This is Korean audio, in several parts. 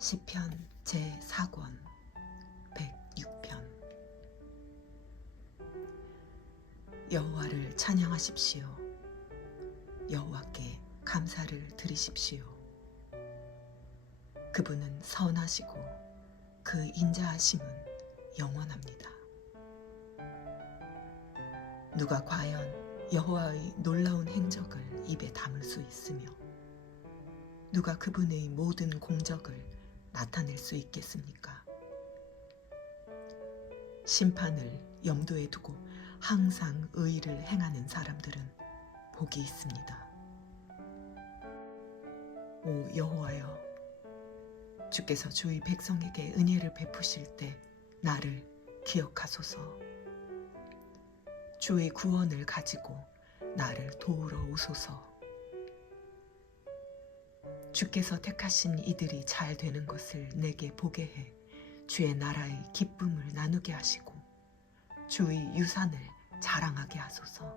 시편 제4권 106편. 여호와를 찬양하십시오. 여호와께 감사를 드리십시오. 그분은 선하시고 그 인자하심은 영원합니다. 누가 과연 여호와의 놀라운 행적을 입에 담을 수 있으며 누가 그분의 모든 공적을 나타낼 수 있겠습니까? 심판을 염두에 두고 항상 의를 행하는 사람들은 복이 있습니다. 오 여호와여, 주께서 주의 백성에게 은혜를 베푸실 때 나를 기억하소서. 주의 구원을 가지고 나를 도우러 오소서. 주께서 택하신 이들이 잘 되는 것을 내게 보게 해 주의 나라의 기쁨을 나누게 하시고 주의 유산을 자랑하게 하소서.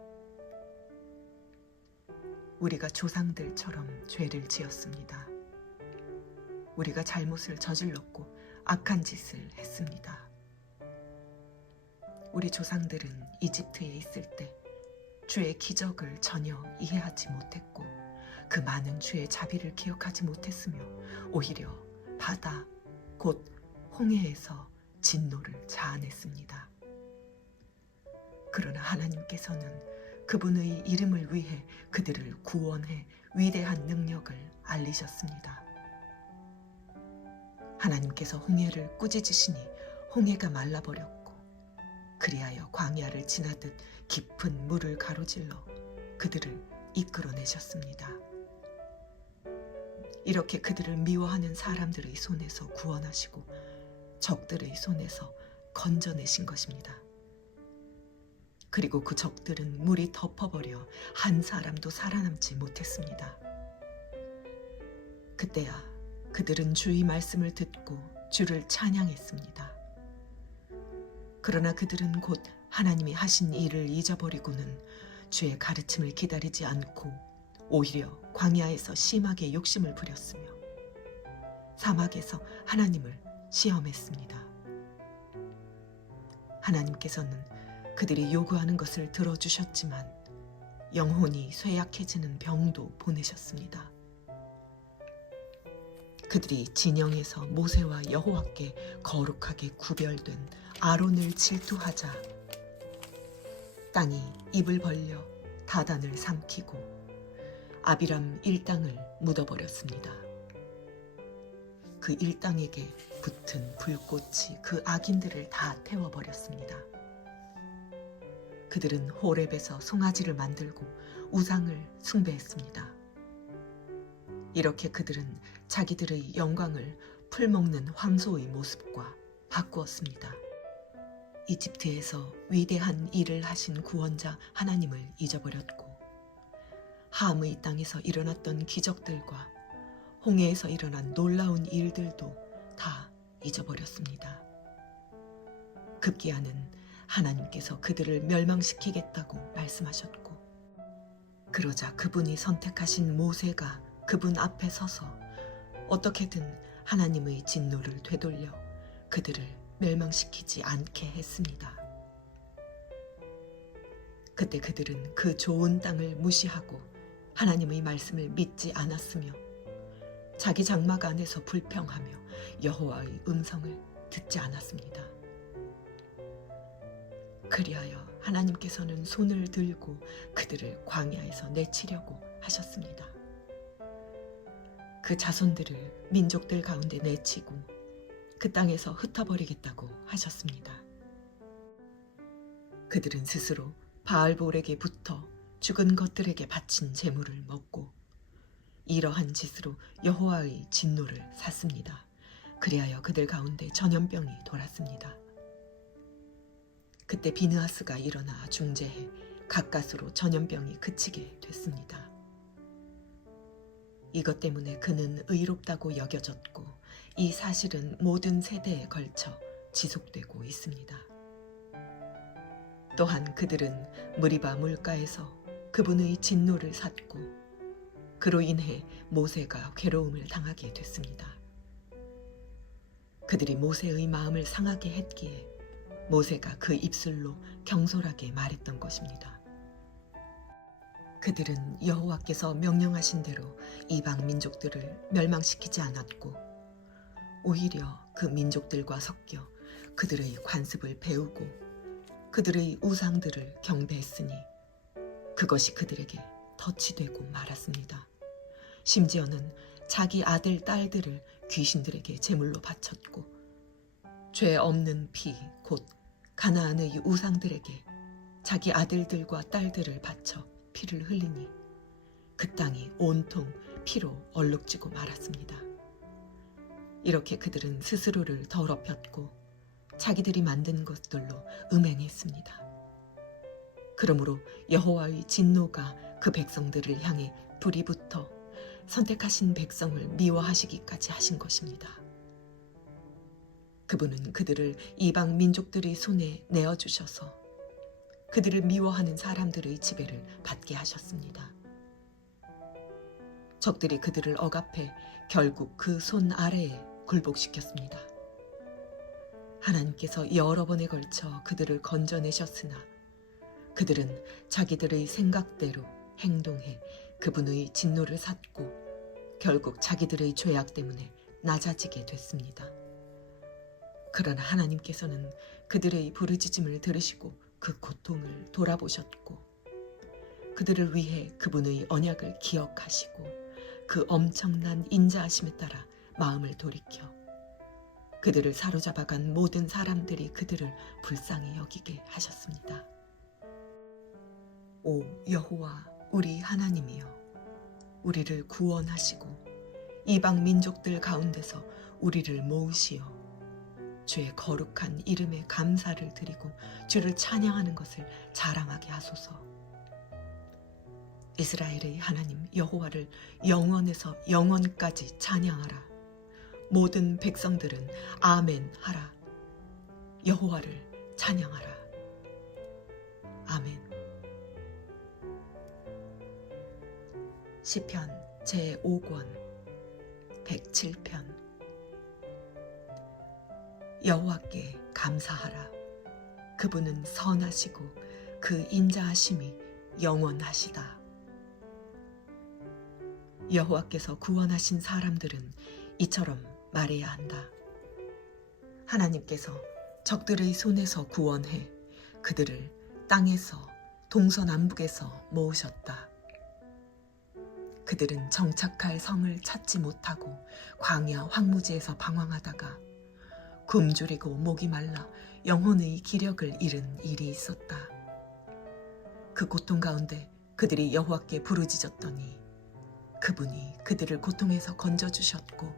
우리가 조상들처럼 죄를 지었습니다. 우리가 잘못을 저질렀고 악한 짓을 했습니다. 우리 조상들은 이집트에 있을 때 주의 기적을 전혀 이해하지 못했고 그 많은 주의 자비를 기억하지 못했으며 오히려 바다 곧 홍해에서 진노를 자아냈습니다. 그러나 하나님께서는 그분의 이름을 위해 그들을 구원해 위대한 능력을 알리셨습니다. 하나님께서 홍해를 꾸짖으시니 홍해가 말라버렸고 그리하여 광야를 지나듯 깊은 물을 가로질러 그들을 이끌어내셨습니다. 이렇게 그들을 미워하는 사람들의 손에서 구원하시고 적들의 손에서 건져내신 것입니다. 그리고 그 적들은 물이 덮어버려 한 사람도 살아남지 못했습니다. 그때야 그들은 주의 말씀을 듣고 주를 찬양했습니다. 그러나 그들은 곧 하나님이 하신 일을 잊어버리고는 주의 가르침을 기다리지 않고 오히려 광야에서 심하게 욕심을 부렸으며 사막에서 하나님을 시험했습니다. 하나님께서는 그들이 요구하는 것을 들어주셨지만 영혼이 쇠약해지는 병도 보내셨습니다. 그들이 진영에서 모세와 여호와께 거룩하게 구별된 아론을 질투하자 땅이 입을 벌려 다단을 삼키고 아비람 일당을 묻어버렸습니다. 그 일당에게 붙은 불꽃이 그 악인들을 다 태워버렸습니다. 그들은 호렙에서 송아지를 만들고 우상을 숭배했습니다. 이렇게 그들은 자기들의 영광을 풀먹는 황소의 모습과 바꾸었습니다. 이집트에서 위대한 일을 하신 구원자 하나님을 잊어버렸고 함의 땅에서 일어났던 기적들과 홍해에서 일어난 놀라운 일들도 다 잊어버렸습니다. 급기야는 하나님께서 그들을 멸망시키겠다고 말씀하셨고 그러자 그분이 선택하신 모세가 그분 앞에 서서 어떻게든 하나님의 진노를 되돌려 그들을 멸망시키지 않게 했습니다. 그때 그들은 그 좋은 땅을 무시하고 하나님의 말씀을 믿지 않았으며 자기 장막 안에서 불평하며 여호와의 음성을 듣지 않았습니다. 그리하여 하나님께서는 손을 들고 그들을 광야에서 내치려고 하셨습니다. 그 자손들을 민족들 가운데 내치고 그 땅에서 흩어버리겠다고 하셨습니다. 그들은 스스로 바알볼에게 붙어 죽은 것들에게 바친 제물을 먹고 이러한 짓으로 여호와의 진노를 샀습니다. 그리하여 그들 가운데 전염병이 돌았습니다. 그때 비느하스가 일어나 중재해 가까스로 전염병이 그치게 됐습니다. 이것 때문에 그는 의롭다고 여겨졌고 이 사실은 모든 세대에 걸쳐 지속되고 있습니다. 또한 그들은 무리바 물가에서 그분의 진노를 샀고 그로 인해 모세가 괴로움을 당하게 됐습니다. 그들이 모세의 마음을 상하게 했기에 모세가 그 입술로 경솔하게 말했던 것입니다. 그들은 여호와께서 명령하신 대로 이방 민족들을 멸망시키지 않았고 오히려 그 민족들과 섞여 그들의 관습을 배우고 그들의 우상들을 경배했으니 그것이 그들에게 덫이 되고 말았습니다. 심지어는 자기 아들, 딸들을 귀신들에게 제물로 바쳤고 죄 없는 피, 곧 가나안의 우상들에게 자기 아들들과 딸들을 바쳐 피를 흘리니 그 땅이 온통 피로 얼룩지고 말았습니다. 이렇게 그들은 스스로를 더럽혔고 자기들이 만든 것들로 음행했습니다. 그러므로 여호와의 진노가 그 백성들을 향해 불이 붙어 선택하신 백성을 미워하시기까지 하신 것입니다. 그분은 그들을 이방 민족들의 손에 내어주셔서 그들을 미워하는 사람들의 지배를 받게 하셨습니다. 적들이 그들을 억압해 결국 그 손 아래에 굴복시켰습니다. 하나님께서 여러 번에 걸쳐 그들을 건져내셨으나 그들은 자기들의 생각대로 행동해 그분의 진노를 샀고 결국 자기들의 죄악 때문에 낮아지게 됐습니다. 그러나 하나님께서는 그들의 부르짖음을 들으시고 그 고통을 돌아보셨고 그들을 위해 그분의 언약을 기억하시고 그 엄청난 인자하심에 따라 마음을 돌이켜 그들을 사로잡아간 모든 사람들이 그들을 불쌍히 여기게 하셨습니다. 오 여호와 우리 하나님이여, 우리를 구원하시고 이방 민족들 가운데서 우리를 모으시어 주의 거룩한 이름에 감사를 드리고 주를 찬양하는 것을 자랑하게 하소서. 이스라엘의 하나님 여호와를 영원에서 영원까지 찬양하라. 모든 백성들은 아멘 하라. 여호와를 찬양하라. 아멘. 시편 제5권 107편. 여호와께 감사하라. 그분은 선하시고 그 인자하심이 영원하시다. 여호와께서 구원하신 사람들은 이처럼 말해야 한다. 하나님께서 적들의 손에서 구원해 그들을 땅에서 동서남북에서 모으셨다. 그들은 정착할 성을 찾지 못하고 광야 황무지에서 방황하다가 굶주리고 목이 말라 영혼의 기력을 잃은 일이 있었다. 그 고통 가운데 그들이 여호와께 부르짖었더니 그분이 그들을 고통에서 건져주셨고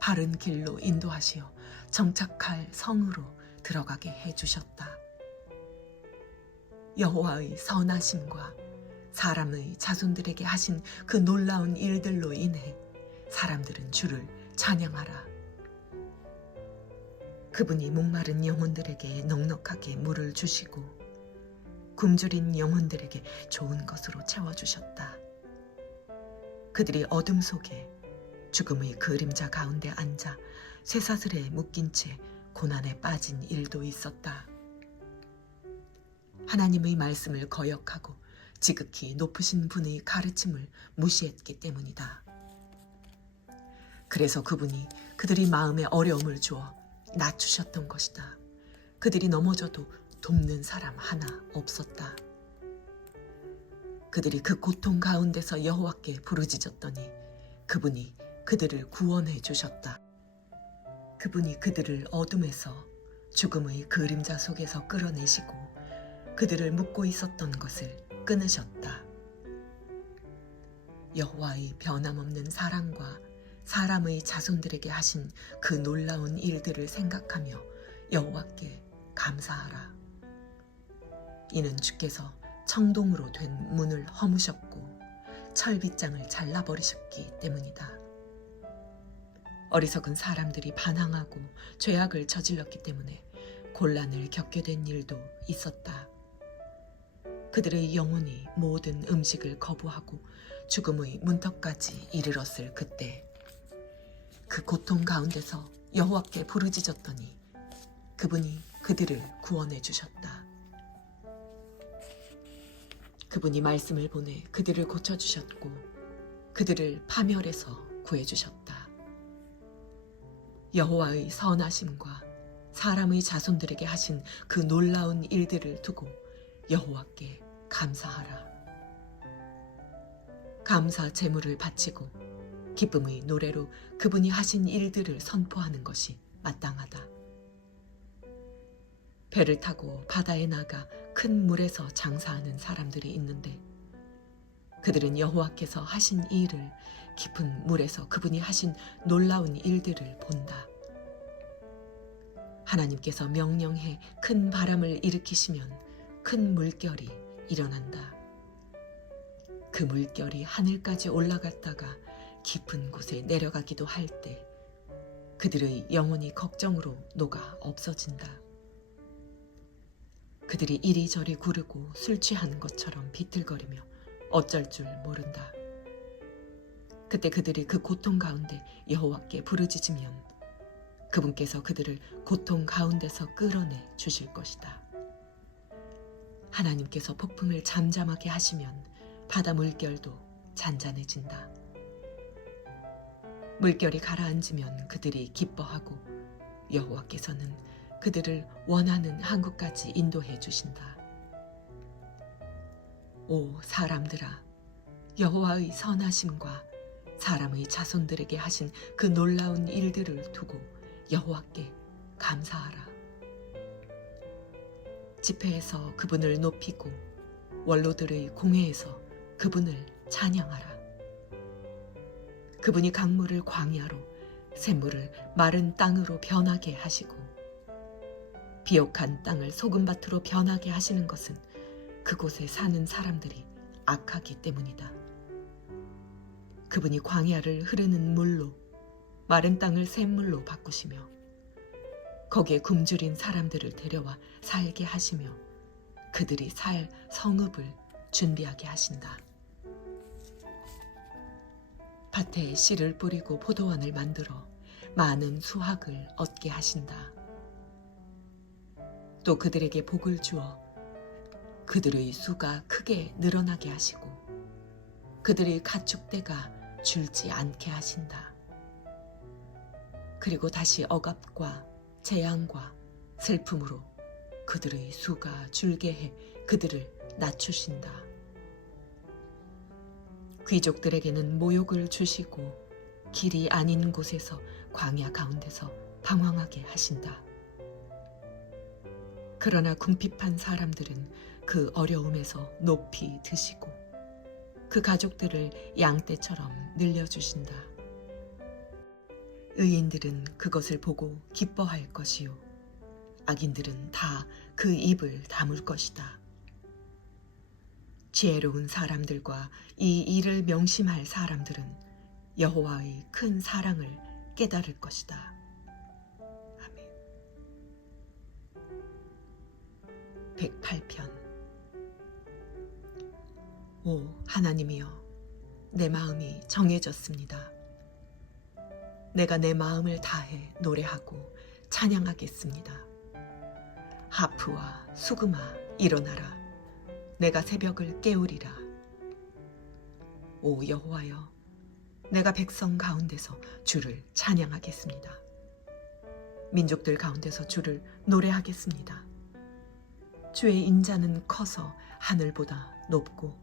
바른 길로 인도하시어 정착할 성으로 들어가게 해주셨다. 여호와의 선하심과 사람의 자손들에게 하신 그 놀라운 일들로 인해 사람들은 주를 찬양하라. 그분이 목마른 영혼들에게 넉넉하게 물을 주시고 굶주린 영혼들에게 좋은 것으로 채워주셨다. 그들이 어둠 속에 죽음의 그림자 가운데 앉아 쇠사슬에 묶인 채 고난에 빠진 일도 있었다. 하나님의 말씀을 거역하고 지극히 높으신 분의 가르침을 무시했기 때문이다. 그래서 그분이 그들이 마음에 어려움을 주어 낮추셨던 것이다. 그들이 넘어져도 돕는 사람 하나 없었다. 그들이 그 고통 가운데서 여호와께 부르짖었더니 그분이 그들을 구원해 주셨다. 그분이 그들을 어둠에서 죽음의 그림자 속에서 끌어내시고 그들을 묶고 있었던 것을 끊으셨다. 여호와의 변함없는 사랑과 사람의 자손들에게 하신 그 놀라운 일들을 생각하며 여호와께 감사하라. 이는 주께서 청동으로 된 문을 허무셨고 철빗장을 잘라버리셨기 때문이다. 어리석은 사람들이 반항하고 죄악을 저질렀기 때문에 곤란을 겪게 된 일도 있었다. 그들의 영혼이 모든 음식을 거부하고 죽음의 문턱까지 이르렀을 그때 그 고통 가운데서 여호와께 부르짖었더니 그분이 그들을 구원해 주셨다. 그분이 말씀을 보내 그들을 고쳐주셨고 그들을 파멸에서 구해주셨다. 여호와의 선하심과 사람의 자손들에게 하신 그 놀라운 일들을 두고 여호와께 감사하라. 감사 제물을 바치고 기쁨의 노래로 그분이 하신 일들을 선포하는 것이 마땅하다. 배를 타고 바다에 나가 큰 물에서 장사하는 사람들이 있는데 그들은 여호와께서 하신 일을 깊은 물에서 그분이 하신 놀라운 일들을 본다. 하나님께서 명령해 큰 바람을 일으키시면 큰 물결이 일어난다. 그 물결이 하늘까지 올라갔다가 깊은 곳에 내려가기도 할 때 그들의 영혼이 걱정으로 녹아 없어진다. 그들이 이리저리 구르고 술 취한 것처럼 비틀거리며 어쩔 줄 모른다. 그때 그들이 그 고통 가운데 여호와께 부르짖으면 그분께서 그들을 고통 가운데서 끌어내 주실 것이다. 하나님께서 폭풍을 잠잠하게 하시면 바다 물결도 잔잔해진다. 물결이 가라앉으면 그들이 기뻐하고 여호와께서는 그들을 원하는 항구까지 인도해 주신다. 오 사람들아, 여호와의 선하심과 사람의 자손들에게 하신 그 놀라운 일들을 두고 여호와께 감사하라. 집회에서 그분을 높이고 원로들의 공회에서 그분을 찬양하라. 그분이 강물을 광야로 샘물을 마른 땅으로 변하게 하시고 비옥한 땅을 소금밭으로 변하게 하시는 것은 그곳에 사는 사람들이 악하기 때문이다. 그분이 광야를 흐르는 물로 마른 땅을 샘물로 바꾸시며 거기에 굶주린 사람들을 데려와 살게 하시며 그들이 살 성읍을 준비하게 하신다. 밭에 씨를 뿌리고 포도원을 만들어 많은 수확을 얻게 하신다. 또 그들에게 복을 주어 그들의 수가 크게 늘어나게 하시고 그들의 가축대가 줄지 않게 하신다. 그리고 다시 억압과 재앙과 슬픔으로 그들의 수가 줄게 해 그들을 낮추신다. 귀족들에게는 모욕을 주시고 길이 아닌 곳에서 광야 가운데서 방황하게 하신다. 그러나 궁핍한 사람들은 그 어려움에서 높이 드시고 그 가족들을 양떼처럼 늘려주신다. 의인들은 그것을 보고 기뻐할 것이요 악인들은 다 그 입을 다물 것이다. 지혜로운 사람들과 이 일을 명심할 사람들은 여호와의 큰 사랑을 깨달을 것이다. 아멘. 108편. 오 하나님이여, 내 마음이 정해졌습니다. 내가 내 마음을 다해 노래하고 찬양하겠습니다. 하프와 수금아 일어나라. 내가 새벽을 깨우리라. 오 여호와여, 내가 백성 가운데서 주를 찬양하겠습니다. 민족들 가운데서 주를 노래하겠습니다. 주의 인자는 커서 하늘보다 높고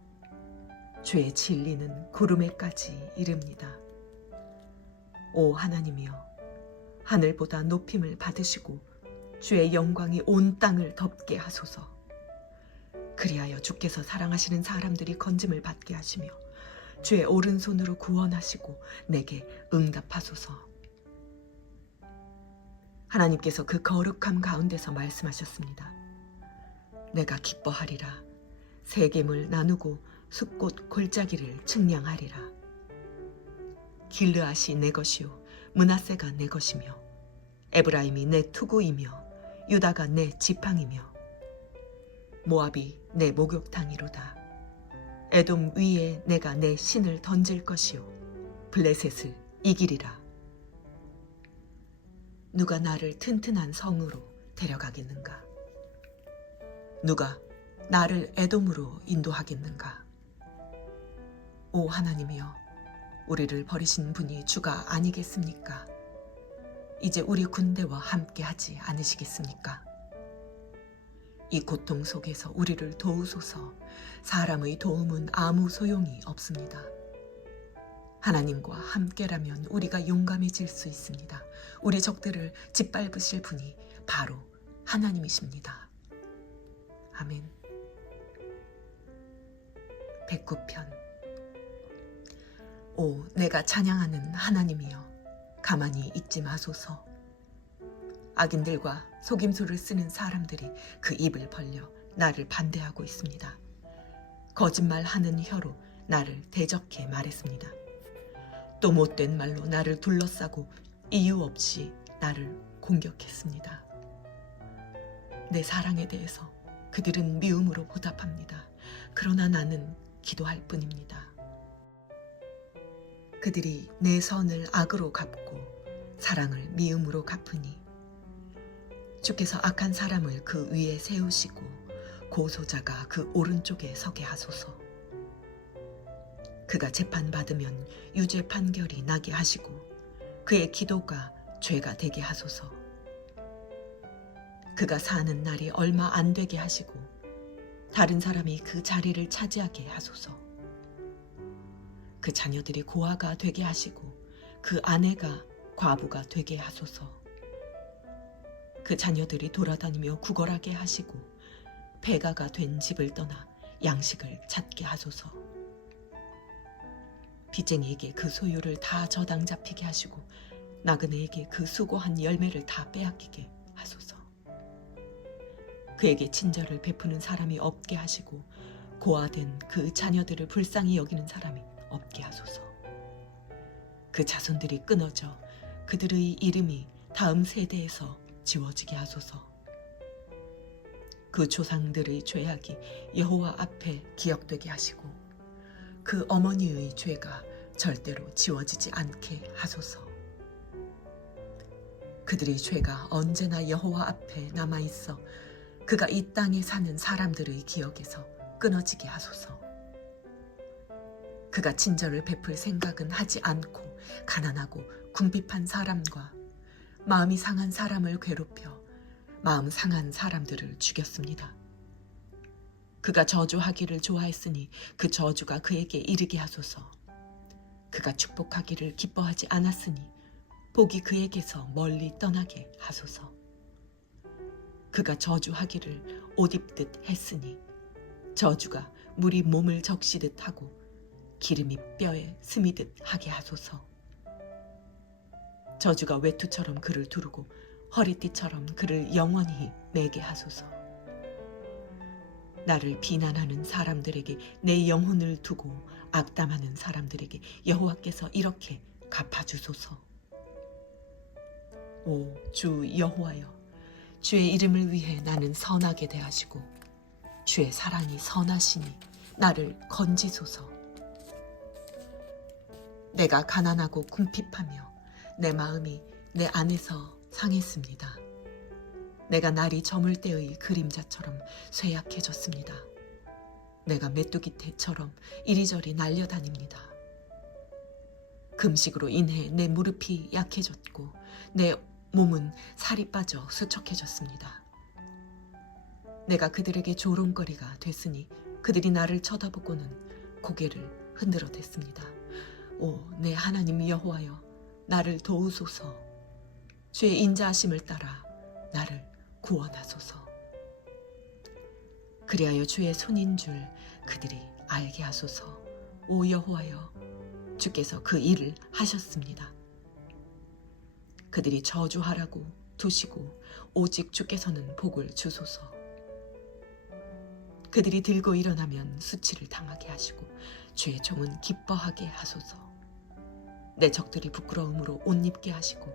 주의 진리는 구름에까지 이릅니다. 오 하나님이여, 하늘보다 높임을 받으시고 주의 영광이 온 땅을 덮게 하소서. 그리하여 주께서 사랑하시는 사람들이 건짐을 받게 하시며 주의 오른손으로 구원하시고 내게 응답하소서. 하나님께서 그 거룩함 가운데서 말씀하셨습니다. 내가 기뻐하리라. 세겜을 나누고 숲꽃 골짜기를 측량하리라. 길르앗이 내 것이요 므낫세가 내 것이며 에브라임이 내 투구이며 유다가 내 지팡이며 모압이 내 목욕탕이로다. 에돔 위에 내가 내 신을 던질 것이요 블레셋을 이기리라. 누가 나를 튼튼한 성으로 데려가겠는가? 누가 나를 에돔으로 인도하겠는가? 오 하나님이여, 우리를 버리신 분이 주가 아니겠습니까? 이제 우리 군대와 함께 하지 않으시겠습니까? 이 고통 속에서 우리를 도우소서. 사람의 도움은 아무 소용이 없습니다. 하나님과 함께라면 우리가 용감해질 수 있습니다. 우리 적들을 짓밟으실 분이 바로 하나님이십니다. 아멘. 109편. 오, 내가 찬양하는 하나님이여, 가만히 있지 마소서. 악인들과 속임수를 쓰는 사람들이 그 입을 벌려 나를 반대하고 있습니다. 거짓말하는 혀로 나를 대적해 말했습니다. 또 못된 말로 나를 둘러싸고 이유 없이 나를 공격했습니다. 내 사랑에 대해서 그들은 미움으로 보답합니다. 그러나 나는 기도할 뿐입니다. 그들이 내 선을 악으로 갚고 사랑을 미움으로 갚으니 주께서 악한 사람을 그 위에 세우시고 고소자가 그 오른쪽에 서게 하소서. 그가 재판받으면 유죄 판결이 나게 하시고 그의 기도가 죄가 되게 하소서. 그가 사는 날이 얼마 안 되게 하시고 다른 사람이 그 자리를 차지하게 하소서. 그 자녀들이 고아가 되게 하시고 그 아내가 과부가 되게 하소서. 그 자녀들이 돌아다니며 구걸하게 하시고 배가가 된 집을 떠나 양식을 찾게 하소서. 빚쟁이에게 그 소유를 다 저당 잡히게 하시고 나그네에게 그 수고한 열매를 다 빼앗기게 하소서. 그에게 친절을 베푸는 사람이 없게 하시고 고아된 그 자녀들을 불쌍히 여기는 사람이 없게 하소서. 그 자손들이 끊어져 그들의 이름이 다음 세대에서 지워지게 하소서. 그 조상들의 죄악이 여호와 앞에 기억되게 하시고 그 어머니의 죄가 절대로 지워지지 않게 하소서. 그들의 죄가 언제나 여호와 앞에 남아있어 그가 이 땅에 사는 사람들의 기억에서 끊어지게 하소서. 그가 친절을 베풀 생각은 하지 않고 가난하고 궁핍한 사람과 마음이 상한 사람을 괴롭혀 마음 상한 사람들을 죽였습니다. 그가 저주하기를 좋아했으니 그 저주가 그에게 이르게 하소서. 그가 축복하기를 기뻐하지 않았으니 복이 그에게서 멀리 떠나게 하소서. 그가 저주하기를 옷 입듯 했으니 저주가 물이 몸을 적시듯 하고 기름이 뼈에 스미듯 하게 하소서. 저주가 외투처럼 그를 두르고 허리띠처럼 그를 영원히 매게 하소서. 나를 비난하는 사람들에게 내 영혼을 두고 악담하는 사람들에게 여호와께서 이렇게 갚아주소서. 오 주 여호와여, 주의 이름을 위해 나는 선하게 대하시고 주의 사랑이 선하시니 나를 건지소서. 내가 가난하고 궁핍하며 내 마음이 내 안에서 상했습니다. 내가 날이 저물 때의 그림자처럼 쇠약해졌습니다. 내가 메뚜기 떼처럼 이리저리 날려다닙니다. 금식으로 인해 내 무릎이 약해졌고 내 몸은 살이 빠져 수척해졌습니다. 내가 그들에게 조롱거리가 됐으니 그들이 나를 쳐다보고는 고개를 흔들어 댔습니다. 오, 내 하나님 여호와여, 나를 도우소서. 주의 인자하심을 따라 나를 구원하소서. 그리하여 주의 손인 줄 그들이 알게 하소서. 오 여호와여, 주께서 그 일을 하셨습니다. 그들이 저주하라고 두시고 오직 주께서는 복을 주소서. 그들이 들고 일어나면 수치를 당하게 하시고 주의 종은 기뻐하게 하소서. 내 적들이 부끄러움으로 옷 입게 하시고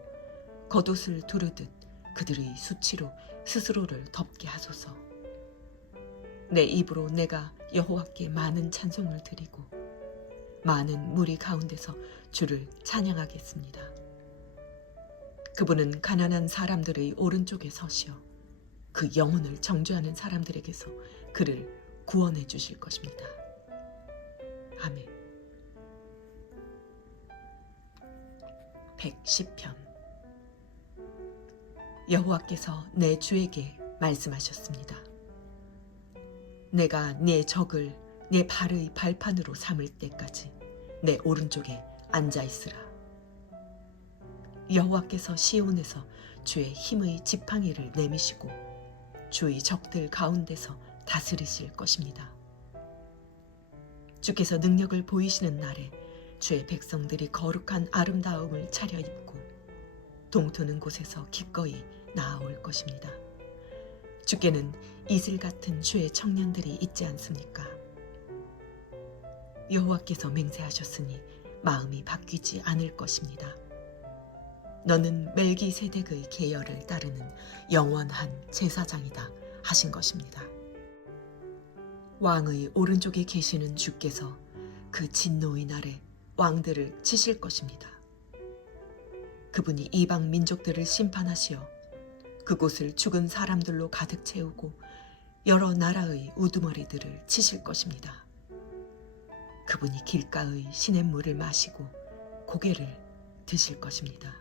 겉옷을 두르듯 그들의 수치로 스스로를 덮게 하소서. 내 입으로 내가 여호와께 많은 찬송을 드리고 많은 무리 가운데서 주를 찬양하겠습니다. 그분은 가난한 사람들의 오른쪽에 서시어 그 영혼을 정죄하는 사람들에게서 그를 구원해 주실 것입니다. 아멘. 110편. 여호와께서 내 주에게 말씀하셨습니다. 내가 네 적을 내 발의 발판으로 삼을 때까지 내 오른쪽에 앉아 있으라. 여호와께서 시온에서 주의 힘의 지팡이를 내미시고 주의 적들 가운데서 다스리실 것입니다. 주께서 능력을 보이시는 날에 주의 백성들이 거룩한 아름다움을 차려입고 동트는 곳에서 기꺼이 나아올 것입니다. 주께는 이슬 같은 주의 청년들이 있지 않습니까? 여호와께서 맹세하셨으니 마음이 바뀌지 않을 것입니다. 너는 멜기세덱의 계열을 따르는 영원한 제사장이다 하신 것입니다. 왕의 오른쪽에 계시는 주께서 그 진노의 날에 왕들을 치실 것입니다. 그분이 이방 민족들을 심판하시어 그곳을 죽은 사람들로 가득 채우고 여러 나라의 우두머리들을 치실 것입니다. 그분이 길가의 시냇물을 마시고 고개를 드실 것입니다.